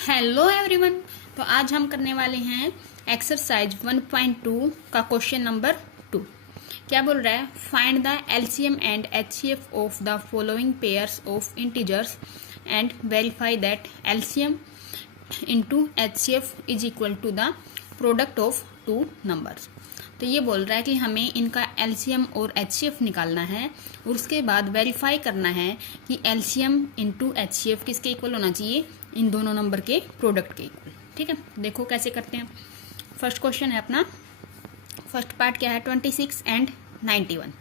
Hello everyone. तो आज हम करने वाले हैं एक्सरसाइज 1.2 का क्वेश्चन नंबर 2। क्या बोल रहा है? Find the LCM and HCF of the following pairs of integers and verify that LCM into HCF is equal to the product of two numbers. तो ये बोल रहा है कि हमें इनका एलसीएम और एचसीएफ निकालना है और उसके बाद वेरीफाई करना है कि एलसीएम इंटू एचसीएफ किसके इक्वल होना चाहिए, इन दोनों नंबर के प्रोडक्ट के इक्वल। ठीक है, देखो कैसे करते हैं। फर्स्ट क्वेश्चन है अपना, फर्स्ट पार्ट क्या है? 26 एंड 91।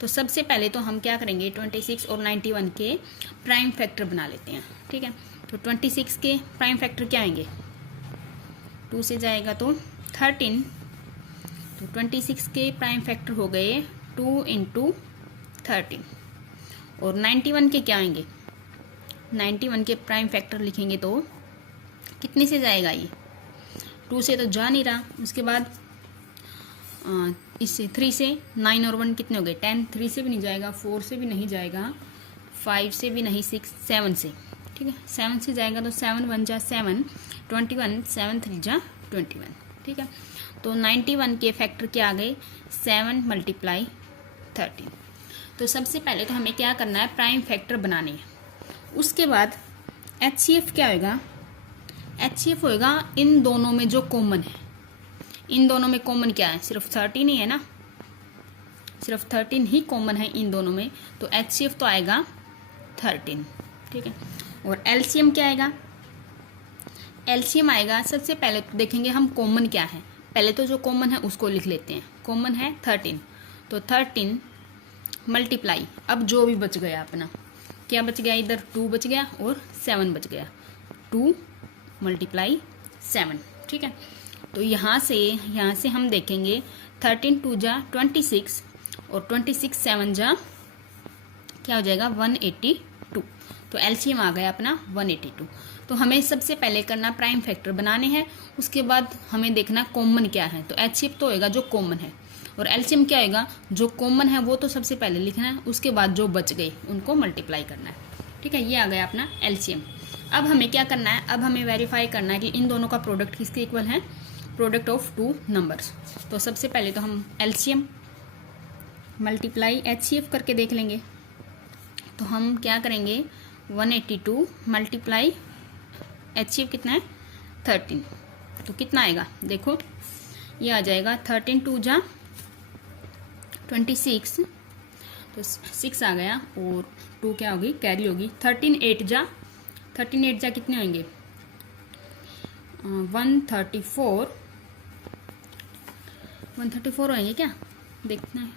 तो सबसे पहले तो हम क्या करेंगे, 26 और 91 के प्राइम फैक्टर बना लेते हैं। ठीक है, तो 26 के प्राइम फैक्टर क्या आएंगे? 2 से जाएगा तो 13। तो 26 के प्राइम फैक्टर हो गए 2 इंटू 13। और 91 के क्या आएंगे? 91 के प्राइम फैक्टर लिखेंगे तो कितने से जाएगा ये? 2 से तो जा नहीं रहा। उसके बाद इससे 3 से 9 और 1 कितने हो गए? 10। 3 से भी नहीं जाएगा, 4 से भी नहीं जाएगा, 5 से भी नहीं, 6, 7 से। ठीक है, 7 से जाएगा तो 7 1 जा 7, 21, 7 3 जा 21। ठीक है, तो 91 के फैक्टर क्या आ गए? 7 मल्टीप्लाई 13। तो सबसे पहले तो हमें क्या करना है, प्राइम फैक्टर बनाने हैं। उसके बाद एचसीएफ क्या होगा? एचसीएफ होगा इन दोनों में जो कॉमन है। इन दोनों में कॉमन क्या है? सिर्फ 13 ही है ना, सिर्फ 13 ही कॉमन है इन दोनों में। तो एचसीएफ तो आएगा 13। ठीक है, और एलसीएम क्या आएगा? एलसीएम आएगा, सबसे पहले तो देखेंगे हम कॉमन क्या है। पहले तो जो कॉमन है उसको लिख लेते हैं। कॉमन है 13, तो 13 मल्टीप्लाई, अब जो भी बच गया अपना, क्या बच गया? इधर 2 बच गया और 7 बच गया। 2 मल्टीप्लाई 7। ठीक है, तो यहाँ से हम देखेंगे 13 2 जा 26 और 26 7 जा क्या हो जाएगा? 182। तो एलसीएम आ गया अपना 182। तो हमें सबसे पहले करना प्राइम फैक्टर बनाने हैं, उसके बाद हमें देखना कॉमन क्या है। तो एचसीएफ तो होएगा जो कॉमन है, और एलसीएम क्या होएगा? जो कॉमन है वो तो सबसे पहले लिखना है, उसके बाद जो बच गए उनको मल्टीप्लाई करना है। ठीक है, ये आ गया अपना एलसीएम। अब हमें क्या करना है? अब हमें वेरीफाई करना है कि इन दोनों का प्रोडक्ट किसके इक्वल है, प्रोडक्ट ऑफ टू नंबर्स। तो सबसे पहले तो हम एलसीएम मल्टीप्लाई एचसीएफ करके देख लेंगे। तो हम क्या करेंगे, 182 मल्टीप्लाई एचसीएफ कितना है? 13। तो कितना आएगा? देखो ये आ जाएगा 13 2 जा 26, तो 6 आ गया और 2 क्या होगी? कैरी होगी। 13 8 जा कितने होंगे? 134 होंगे क्या? देखना है।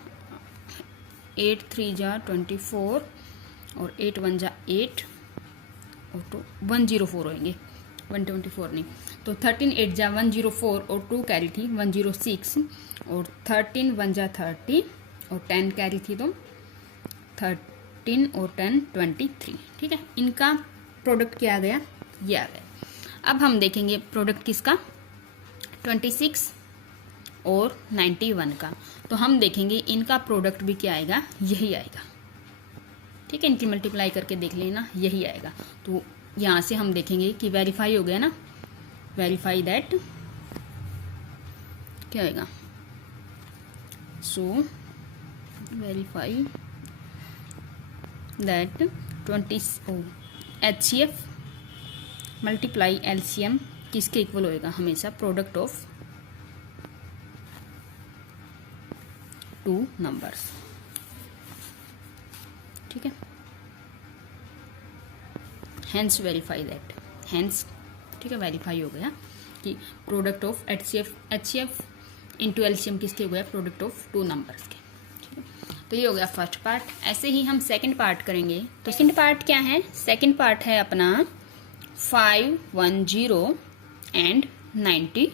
8 3 जा 24 और 8 1 जा 8 और 2 104 होंगे, 124 नहीं। तो 13 8 जा 104 और 2 कैरी थी 106 और 13 1 जा 30 और 10 कैरी थी तो 13 और 10 23। ठीक है, इनका प्रोडक्ट क्या आ गया? ये आ गया। अब हम देखेंगे प्रोडक्ट किसका, 26 और 91 का। तो हम देखेंगे इनका प्रोडक्ट भी क्या आएगा? यही आएगा। ठीक है, इनकी मल्टीप्लाई करके देख लेना, यही आएगा। तो यहाँ से हम देखेंगे कि वेरीफाई हो गया ना, वेरीफाई दैट क्या आएगा? So verify that 20 HCF multiply LCM किसके इक्वल होएगा? हमेशा प्रोडक्ट ऑफ टू नंबर्स। ठीक है, हैंस वेरीफाई दैट, हैंस ठीक है वेरीफाई हो गया कि product of HCF into LCM किसके हो गया? प्रोडक्ट ऑफ टू नंबर्स के। ठीक है, तो ये हो गया फर्स्ट पार्ट। ऐसे ही हम सेकंड पार्ट करेंगे। तो सेकंड पार्ट क्या है? सेकंड पार्ट है अपना 510 एंड 92।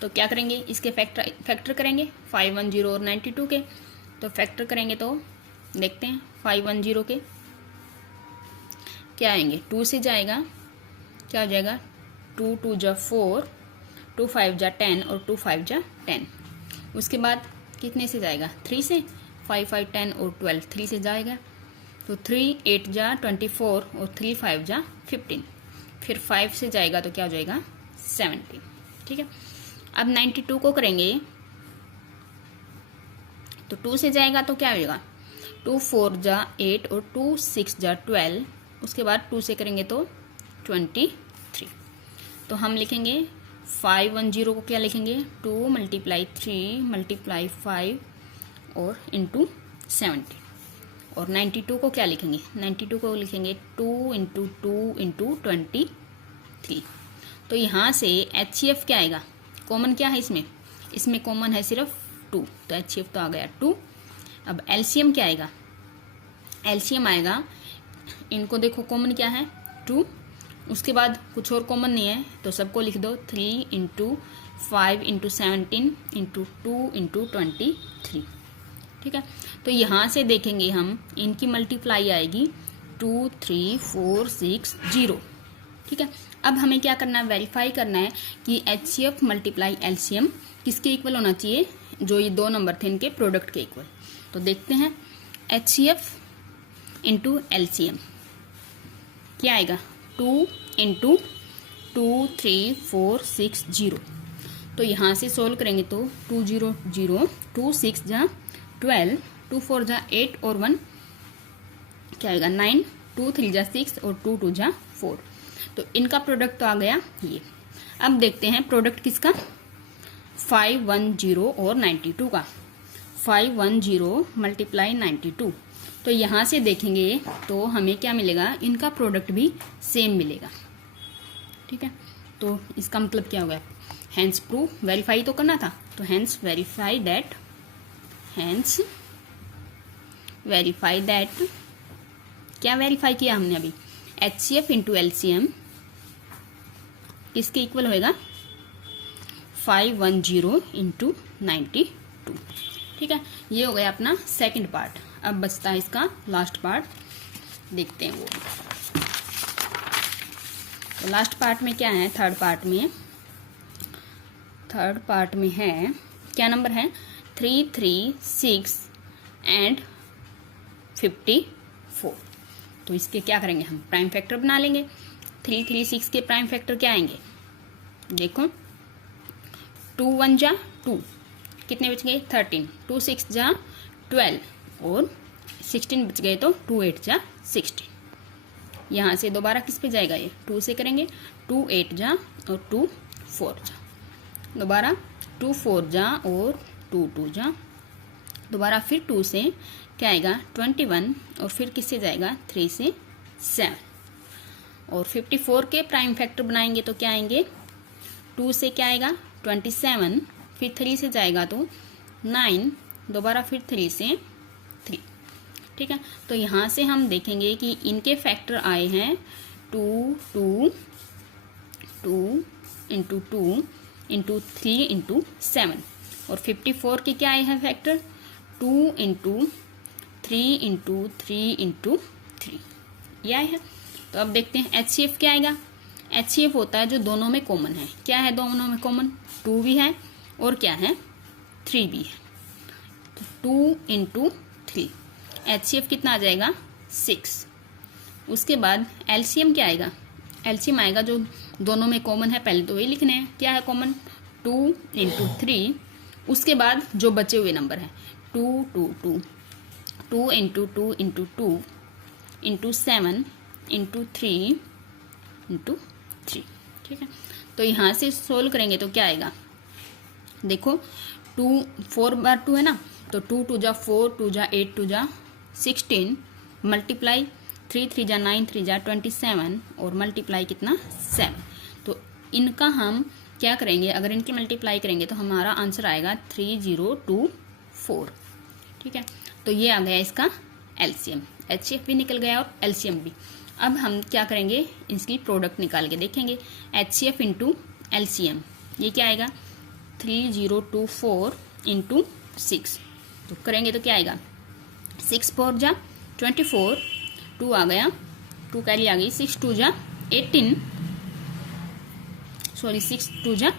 तो क्या करेंगे? इसके फैक्टर करेंगे 510 और 92 के। तो फैक्टर करेंगे तो देखते हैं 510 के क्या आएंगे? 2 से जाएगा, क्या हो जाएगा? 2 2 जा 4, 2 5 जा 10 और 2 5 जा 10। उसके बाद कितने से जाएगा? 3 से, 5 5 10 और 12 3 से जाएगा। तो 3 8 जा 24 और 3 5 जा 15। फिर 5 से जाएगा तो क्या हो जाएगा 17, ठीक है। अब 92 को करेंगे तो 2 से जाएगा तो क्या होगा 2 4 जा 8 और 2 6 जा 12, उसके बाद 2 से करेंगे तो 23। तो हम लिखेंगे 510 को क्या लिखेंगे 2 × 3 × 5 और इंटू 17। और 92 को क्या लिखेंगे 92 को लिखेंगे 2 × 2 × 23। तो यहाँ से HCF क्या आएगा, कॉमन क्या है इसमें कॉमन है सिर्फ 2, तो HCF तो आ गया 2। अब LCM क्या आएगा, LCM आएगा, इनको देखो कॉमन क्या है 2, उसके बाद कुछ और कॉमन नहीं है तो सबको लिख दो 3 × 5 × 17 × 2 × 23, ठीक है। तो यहाँ से देखेंगे हम इनकी मल्टीप्लाई आएगी 2 3 4 6 0, ठीक है। अब हमें क्या करना है, वेरीफाई करना है कि HCF मल्टीप्लाई LCM किसके इक्वल होना चाहिए, जो ये दो नंबर थे इनके प्रोडक्ट के इक्वल। तो देखते हैं HCF इंटू LCM क्या आएगा 2 × 2 3 4 6 0। तो यहाँ से सोल्व करेंगे तो 2 0 0, 2 6 जा 12, 2 4 जा 8 और 1 क्या आएगा 9, 2 3 जा 6 और 2 2 जा 4। तो इनका प्रोडक्ट तो आ गया ये। अब देखते हैं प्रोडक्ट किसका 510 और 92 का। 510 मल्टीप्लाई 92, तो यहाँ से देखेंगे तो हमें क्या मिलेगा, इनका प्रोडक्ट भी सेम मिलेगा, ठीक है। तो इसका मतलब क्या हो गया, हैंस प्रूफ, वेरीफाई तो करना था, तो हैंस वेरीफाई दैट क्या वेरीफाई किया हमने अभी, HCF इंटू LCM किसके इक्वल होएगा 510 इंटू 92, ठीक है। ये हो गया अपना सेकंड पार्ट। अब बचता है इसका लास्ट पार्ट, देखते हैं वो। तो लास्ट पार्ट में क्या है, थर्ड पार्ट में है क्या नंबर है 3 3 6 एंड 54। तो इसके क्या करेंगे हम, प्राइम फैक्टर बना लेंगे। 3 3 6 के प्राइम फैक्टर क्या आएंगे, देखो 2 1 जा 2, कितने बच गए 13, 2 6 जा 12 और 16 बच गए तो 2 8 जा 16। यहाँ से दोबारा किस पे जाएगा, ये 2 से करेंगे 2 8 जा और 2 4 जा, दोबारा 2 4 जा और 2 2 जा, दोबारा फिर 2 से क्या आएगा 21 और फिर किससे जाएगा 3 से 7। और 54 के प्राइम फैक्टर बनाएंगे तो क्या आएंगे, 2 से क्या आएगा 27, फिर 3 से जाएगा तो 9, दोबारा फिर 3 से 3, ठीक है। तो यहाँ से हम देखेंगे कि इनके फैक्टर आए हैं 2 2 2 × 2 × 3 × 7, और 54 के क्या आए हैं फैक्टर 2 × 3 × 3 × 3, ये आए हैं। तो अब देखते हैं HCF क्या आएगा। HCF होता है जो दोनों में कॉमन है। क्या है दोनों में कॉमन, 2 भी है और क्या है 3 भी है। तो 2 × 3 HCF कितना आ जाएगा 6। उसके बाद LCM क्या आएगा, LCM आएगा जो दोनों में कॉमन है, पहले तो वही लिखने हैं, क्या है कॉमन 2 × 3, उसके बाद जो बचे हुए नंबर हैं 2 2 2 2 × 2 × 2 × 7 × 3 × 3, ठीक है। तो यहाँ से सोल्व करेंगे तो क्या आएगा, देखो 2 4 बार 2 है ना, तो 2 2 जा 4, 2 जा 8, 2 जा 16, मल्टीप्लाई 3 3 जा 9, 3 जा 27 और मल्टीप्लाई कितना 7। तो इनका हम क्या करेंगे, अगर इनकी मल्टीप्लाई करेंगे तो हमारा आंसर आएगा 3024, ठीक है। तो ये आ गया इसका LCM, HCF भी निकल गया और LCM भी। अब हम क्या करेंगे, इसकी प्रोडक्ट निकाल के देखेंगे। HCF इंटू LCM ये क्या आएगा 3024 × 6, तो करेंगे तो क्या आएगा 6 4 जा 24, 2 आ गया, 2 कैरी आ गई, 6 2 जा 18, सॉरी 6 2 जा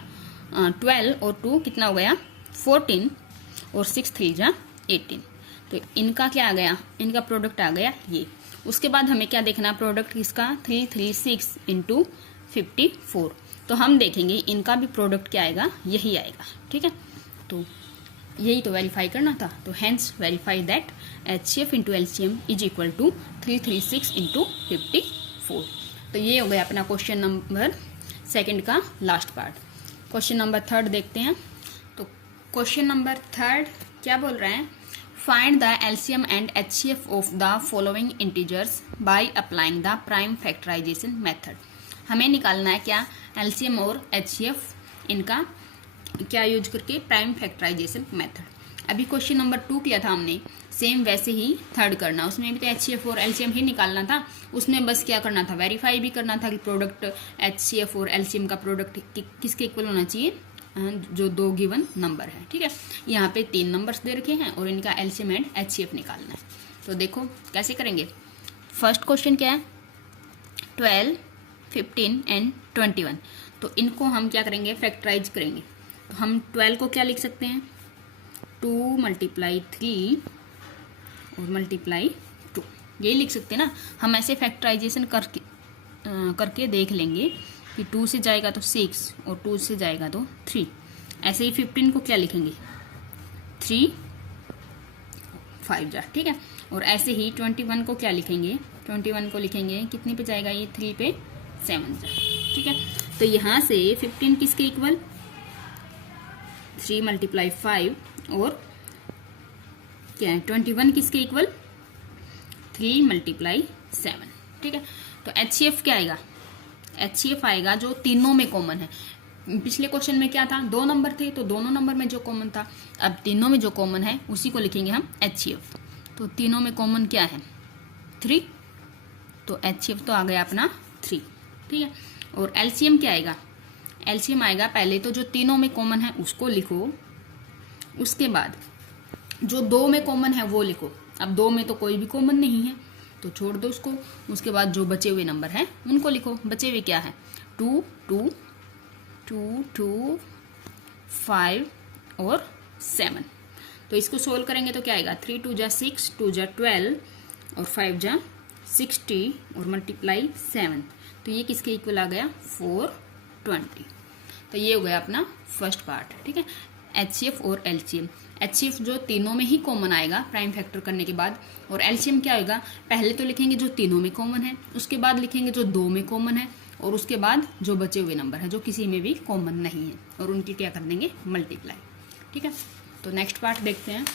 12 और 2 कितना हो गया 14 और 6 3 जा 18। तो इनका क्या आ गया, इनका प्रोडक्ट आ गया ये। उसके बाद हमें क्या देखना, प्रोडक्ट किसका, 336 इंटू 54। तो हम देखेंगे इनका भी प्रोडक्ट क्या आएगा, यही आएगा। ठीक है, तो यही तो वेरीफाई करना था। तो hence verify that HCF into LCM is equal to 336 into 54। तो ये हो गया अपना क्वेश्चन नंबर सेकंड का last part. Question number third देखते हैं। तो क्वेश्चन नंबर थर्ड क्या बोल रहे हैं, find the LCM and HCF of the following integers by applying the prime factorization method. हमें निकालना है क्या, LCM और HCF इनका क्या यूज करके, प्राइम फैक्टराइजेशन मेथड। अभी क्वेश्चन नंबर 2 किया था हमने, सेम वैसे ही थर्ड करना, उसमें भी तो HCF और LCM ही निकालना था। उसमें बस क्या करना था, वेरीफाई भी करना था कि प्रोडक्ट HCF और LCM का प्रोडक्ट किसके इक्वल होना चाहिए, जो दो गिवन नंबर है। ठीक है, यहाँ पे 3 नंबर्स दे रखे हैं और इनका LCM एंड HCF निकालना है। तो देखो कैसे करेंगे। फर्स्ट क्वेश्चन क्या है, 12, 15 एंड 21। तो इनको हम क्या करेंगे, फैक्टराइज करेंगे। तो हम 12 को क्या लिख सकते हैं, 2 × 3 और मल्टीप्लाई 2, यही लिख सकते हैं ना। हम ऐसे फैक्टराइजेशन करके देख लेंगे कि 2 से जाएगा तो 6 और 2 से जाएगा तो 3। ऐसे ही 15 को क्या लिखेंगे, 3 5 जा। ठीक है, और ऐसे ही 21 को क्या लिखेंगे, 21 को लिखेंगे कितने पे जाएगा ये, 3 पे 7 जा। ठीक है, तो यहाँ से 15 किसके इक्वल, 3 × 5 और क्या है 21 किसके इक्वल, 3 × 7। ठीक है, तो HCF क्या आएगा, HCF आएगा जो तीनों में कॉमन है। पिछले क्वेश्चन में क्या था, 2 नंबर थे, तो दोनों नंबर में जो कॉमन था, अब तीनों में जो कॉमन है उसी को लिखेंगे हम HCF। तो तीनों में कॉमन क्या है, 3, तो HCF तो आ गया अपना 3। ठीक है, और LCM क्या आएगा, LCM आएगा पहले तो जो तीनों में कॉमन है उसको लिखो, उसके बाद जो 2 में कॉमन है वो लिखो। अब 2 में तो कोई भी कॉमन नहीं है तो छोड़ दो उसको। उसके बाद जो बचे हुए नंबर हैं उनको लिखो। बचे हुए क्या है, 2, 2, 2, 2, 5 और 7। तो इसको सोल्व करेंगे तो क्या आएगा, 3 × 2 = 6, 2 × 12 और 5 × 60 और मल्टीप्लाई 7। तो ये किसके इक्वल आ गया, 420। तो ये हो गया अपना फर्स्ट पार्ट। ठीक है, HCF और LCM। HCF जो तीनों में ही कॉमन आएगा प्राइम फैक्टर करने के बाद, और LCM क्या होगा, पहले तो लिखेंगे जो तीनों में कॉमन है, उसके बाद लिखेंगे जो 2 में कॉमन है, और उसके बाद जो बचे हुए नंबर है जो किसी में भी कॉमन नहीं है, और उनकी क्या कर देंगे, मल्टीप्लाई। ठीक है, तो नेक्स्ट पार्ट देखते हैं।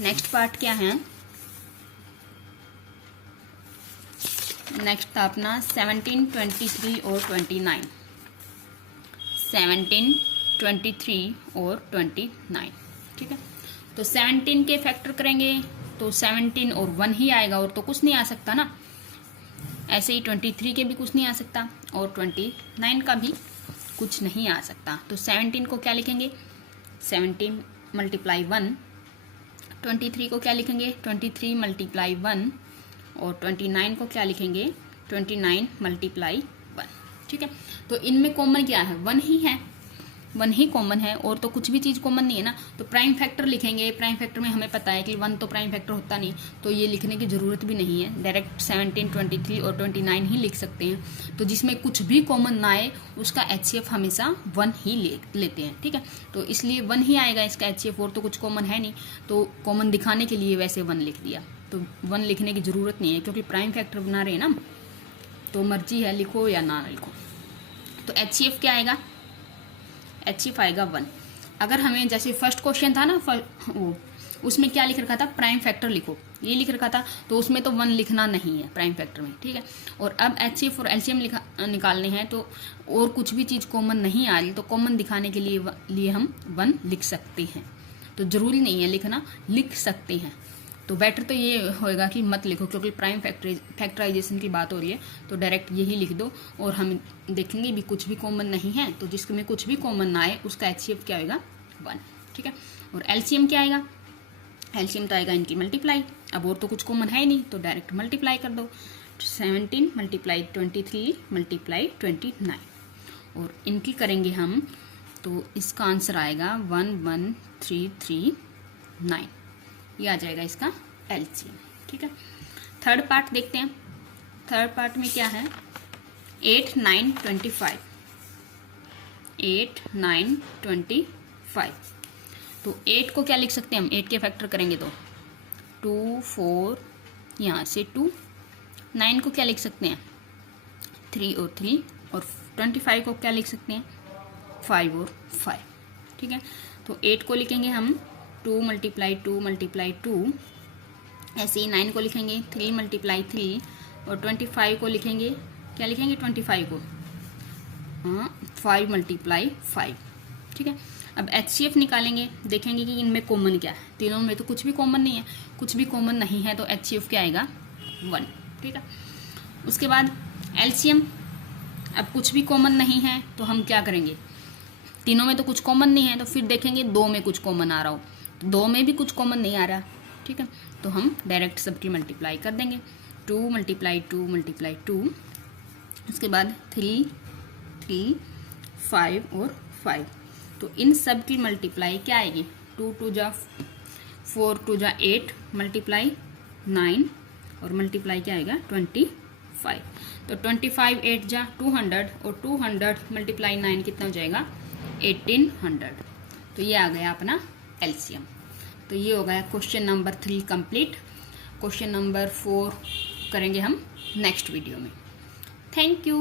नेक्स्ट पार्ट क्या है, नेक्स्ट था अपना 17, 23 और 29। 17, 23 और 29। ठीक है, तो 17 के फैक्टर करेंगे तो 17 और 1 ही आएगा, और तो कुछ नहीं आ सकता ना। ऐसे ही 23 के भी कुछ नहीं आ सकता, और 29 का भी कुछ नहीं आ सकता। तो 17 को क्या लिखेंगे, 17 × 1। 23 को क्या लिखेंगे, 23 × 1। और 29 को क्या लिखेंगे, 29 × 1। ठीक है, तो इनमें कॉमन क्या है, 1 ही है, 1 ही कॉमन है, और तो कुछ भी चीज़ कॉमन नहीं है ना। तो प्राइम फैक्टर लिखेंगे, प्राइम फैक्टर में हमें पता है कि 1 तो प्राइम फैक्टर होता नहीं, तो ये लिखने की ज़रूरत भी नहीं है। डायरेक्ट 17, 23 और 29 ही लिख सकते हैं। तो जिसमें कुछ भी कॉमन ना आए उसका HCF हमेशा 1 ही लेते हैं। ठीक है, तो इसलिए 1 ही आएगा इसका HCF, और तो कुछ कॉमन है नहीं, तो कॉमन दिखाने के लिए वैसे 1 लिख दिया। तो 1 लिखने की ज़रूरत नहीं है, क्योंकि प्राइम फैक्टर बना रहे हैं ना, तो मर्जी है लिखो या ना लिखो। तो HCF क्या आएगा, HCF आएगा 1। अगर हमें जैसे फर्स्ट क्वेश्चन था ना, वो उसमें क्या लिख रखा था, प्राइम फैक्टर लिखो, ये लिख रखा था, तो उसमें तो 1 लिखना नहीं है प्राइम फैक्टर में। ठीक है, और अब HCF और LCM निकालने हैं, तो और कुछ भी चीज़ कॉमन नहीं आ रही, तो कॉमन दिखाने के लिए हम 1 लिख सकते हैं। तो ज़रूरी नहीं है लिखना, लिख सकते हैं। तो बेटर तो ये होएगा कि मत लिखो, क्योंकि प्राइम फैक्टराइजेशन की बात हो रही है, तो डायरेक्ट यही लिख दो। और हम देखेंगे भी कुछ भी कॉमन नहीं है, तो जिसमें कुछ भी कॉमन ना आए उसका HCF क्या होगा, 1। ठीक है, और LCM क्या आएगा, LCM तो आएगा इनकी मल्टीप्लाई। अब और तो कुछ कॉमन है नहीं, तो डायरेक्ट मल्टीप्लाई कर दो, 17 × 23 × 29, और इनकी करेंगे हम, तो इसका आंसर आएगा 11,339। ये आ जाएगा इसका LCM। ठीक है, थर्ड पार्ट देखते हैं। थर्ड पार्ट में क्या है, 8 9 25, 8 9 25। तो 8 को क्या लिख सकते हैं हम, 8 के फैक्टर करेंगे तो 2 4, यहाँ से 2। 9 को क्या लिख सकते हैं, 3 और 3, और 25 को क्या लिख सकते हैं, 5 और 5। ठीक है, तो 8 को लिखेंगे हम 2 × 2 × 2। ऐसे ही 9 को लिखेंगे 3 × 3, और 25 को लिखेंगे, क्या लिखेंगे 25 को, हाँ 5 × 5। ठीक है, अब HCF निकालेंगे, देखेंगे कि इनमें कॉमन क्या है। तीनों में तो कुछ भी कॉमन नहीं है, कुछ भी कॉमन नहीं है, तो HCF क्या आएगा 1। ठीक है, उसके बाद LCM, अब कुछ भी कॉमन नहीं है तो हम क्या करेंगे, तीनों में तो कुछ कॉमन नहीं है, तो फिर देखेंगे 2 में कुछ कॉमन आ रहा हो, तो 2 में भी कुछ कॉमन नहीं आ रहा। ठीक है, तो हम डायरेक्ट सबकी मल्टीप्लाई कर देंगे, 2 × 2 × 2। उसके बाद 3 3 5 और 5। तो इन सब की मल्टीप्लाई क्या आएगी, 2 2 जा 4, 2 जा 8, मल्टीप्लाई 9, और मल्टीप्लाई क्या आएगा 25। तो 25 8 जा 200, और 200 × 9 कितना हो जाएगा 1800। तो ये आ गया अपना LCM। तो ये हो गया question number 3 complete. Question number 4 करेंगे हम नेक्स्ट वीडियो में। Thank you.